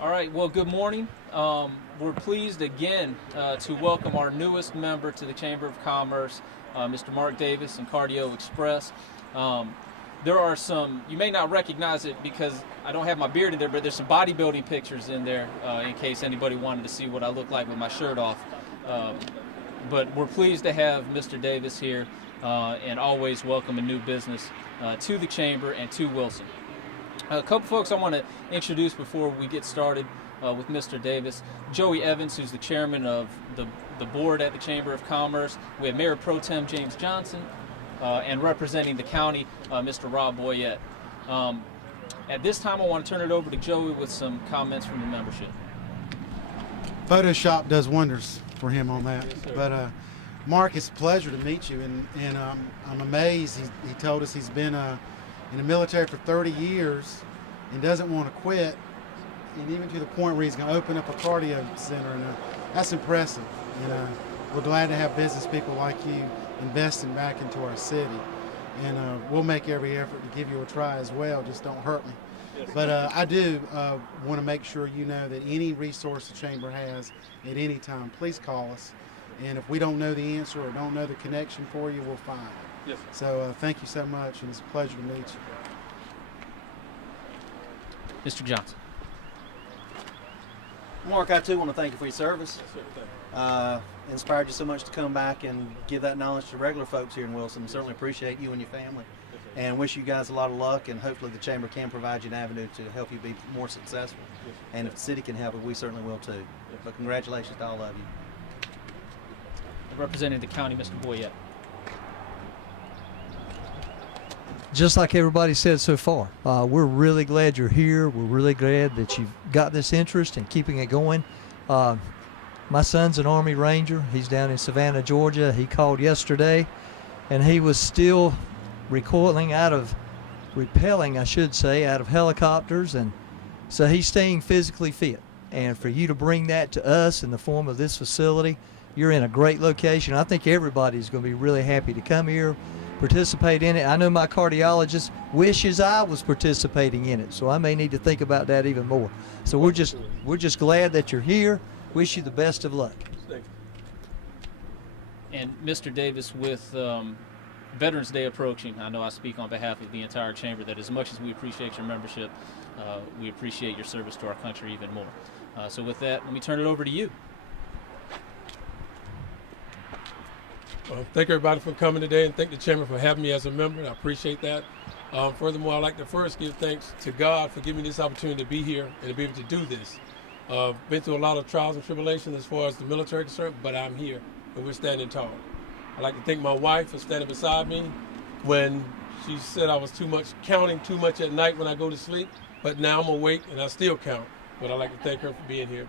All right, well, good morning. We're pleased again to welcome our newest member to the Chamber of Commerce, Mr. Mark Davis and Cardio Express. There are some, you may not recognize it because I don't have my beard in there, but there's some bodybuilding pictures in there in case anybody wanted to see what I look like with my shirt off. But we're pleased to have Mr. Davis here and always welcome a new business to the Chamber and to Wilson. A couple folks I want to introduce before we get started with Mr. Davis. Joey Evans, who's the chairman of the board at the Chamber of Commerce. We have Mayor Pro Tem James Johnson, and representing the county, Mr. Rob Boyette. At this time, I want to turn it over to Joey with some comments from the membership. Photoshop does wonders for him on that. Yes, But Mark, it's a pleasure to meet you, and I'm amazed. He told us he's been in the military for 30 years and doesn't want to quit, and even to the point where he's going to open up a cardio center, and that's impressive. And we're glad to have business people like you investing back into our city, and we'll make every effort to give you a try as well. Just don't hurt me. But I do want to make sure you know that any resource the Chamber has at any time, please call us. And if we don't know the answer or don't know the connection for you, we'll find it. Yes. So thank you so much, and it's a pleasure to meet you. Mr. Johnson. Mark, I too want to thank you for your service. Inspired you so much to come back and give that knowledge to regular folks here in Wilson. Certainly appreciate you and your family, and wish you guys a lot of luck, and hopefully the Chamber can provide you an avenue to help you be more successful. And if the city can help it, we certainly will too. But congratulations to all of you. Representing the county, Mr. Boyette. Just like everybody said so far, we're really glad you're here. We're really glad that you've got this interest in keeping it going. My son's an Army Ranger. He's down in Savannah, Georgia. He called yesterday, and he was still repelling, out of helicopters, and so he's staying physically fit. And for you to bring that to us in the form of this facility, you're in a great location. I think everybody's going to be really happy to come here, participate in it. I know my cardiologist wishes I was participating in it, so I may need to think about that even more. So we're just glad that you're here. Wish you the best of luck. And Mr. Davis, with Veterans Day approaching, I know I speak on behalf of the entire Chamber that as much as we appreciate your membership, we appreciate your service to our country even more. So with that, let me turn it over to you. Well, thank everybody for coming today, and thank the Chamber for having me as a member. I appreciate that. Furthermore, I'd like to first give thanks to God for giving me this opportunity to be here and to be able to do this. Been through a lot of trials and tribulations as far as the military is concerned, but I'm here, and we're standing tall. I'd like to thank my wife for standing beside me when she said I was counting too much at night when I go to sleep, but now I'm awake and I still count. But I'd like to thank her for being here.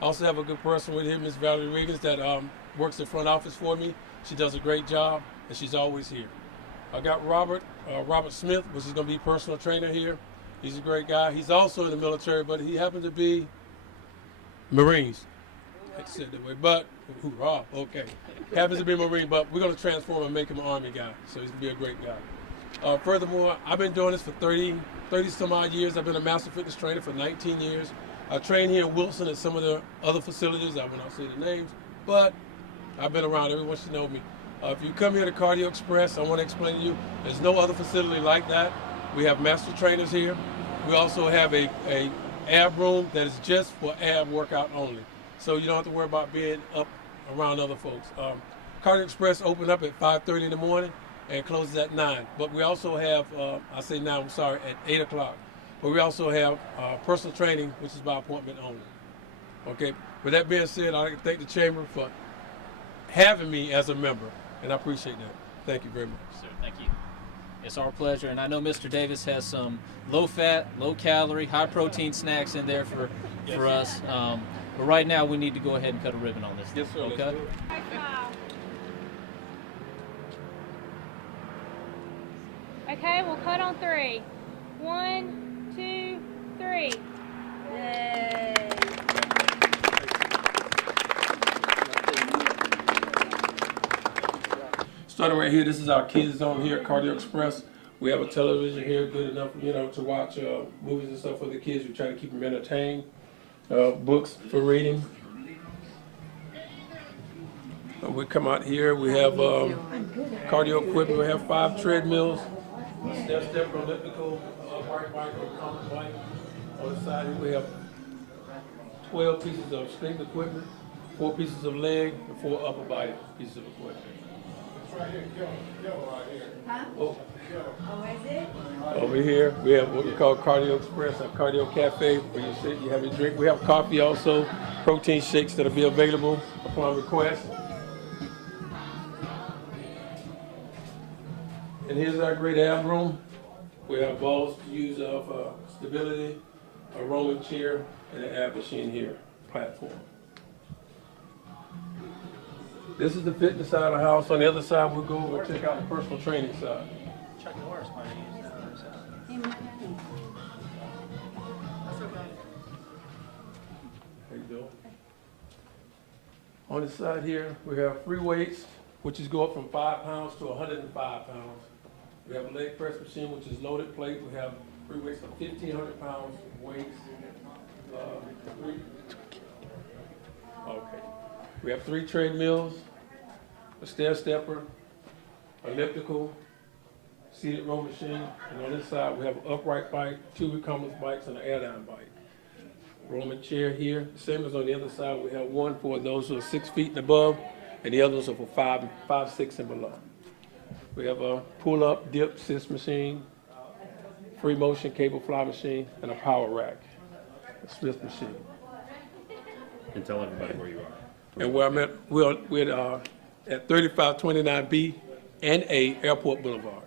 I also have a good person with here, Ms. Valerie Riggins, that works the front office for me. She does a great job, and she's always here. I got Robert Smith, which is going to be personal trainer here. He's a great guy. He's also in the military, but he happens to be Marines. I hate to say it that way, but hoorah, okay. Happens to be a Marine, but we're going to transform and make him an Army guy, so he's going to be a great guy. Furthermore, I've been doing this for 30 some odd years. I've been a master fitness trainer for 19 years. I train here in Wilson at some of the other facilities. I will not say the names, but I've been around. Everyone should know me. If you come here to Cardio Express, I want to explain to you, there's no other facility like that. We have master trainers here. We also have a ab room that is just for ab workout only. So you don't have to worry about being up around other folks. Cardio Express opened up at 5:30 in the morning and closes at 9. But we also have, at 8 o'clock. But we also have personal training, which is by appointment only. Okay, with that being said, I'd like to thank the Chamber for having me as a member, and I appreciate that. Thank you very much. Sir, thank you. It's our pleasure, and I know Mr. Davis has some low-fat, low-calorie, high-protein snacks in there for us. But right now, we need to go ahead and cut a ribbon on this. Yes, sir. Okay? Let's do it. Okay, we'll cut on 3. 1, 2, 3. Yay. Starting right here, this is our kids zone here at Cardio Express. We have a television here, good enough, to watch movies and stuff for the kids. We try to keep them entertained. books for reading. We come out here, we have cardio equipment, we have 5 treadmills, a step elliptical, upright bike, or common bike. On the side here we have 12 pieces of strength equipment, 4 pieces of leg, and 4 upper body pieces of equipment. Oh. Over here, we have what we call Cardio Express, our cardio cafe, where you sit, you have your drink. We have coffee also, protein shakes that'll be available upon request. And here's our great ab room. We have balls to use of stability, a rolling chair, and an ab machine here, platform. This is the fitness side of the house. On the other side, we'll go over and check out the personal training side. There you go. On the side here, we have free weights, which is go up from 5 pounds to 105 pounds. We have a leg press machine, which is loaded plate. We have free weights of 1,500 pounds weights. Okay. We have 3 treadmills, a stair stepper, elliptical, seated row machine, and on this side we have an upright bike, 2 recumbent bikes, and an air down bike. Roman chair here, same as on the other side. We have one for those who are 6 feet and above, and the others are for 5, 6 and below. We have a pull-up dip assist machine, free motion cable fly machine, and a power rack, a Smith machine. And tell everybody where you are. And where I'm at, we're at 3529B and A Airport Boulevard.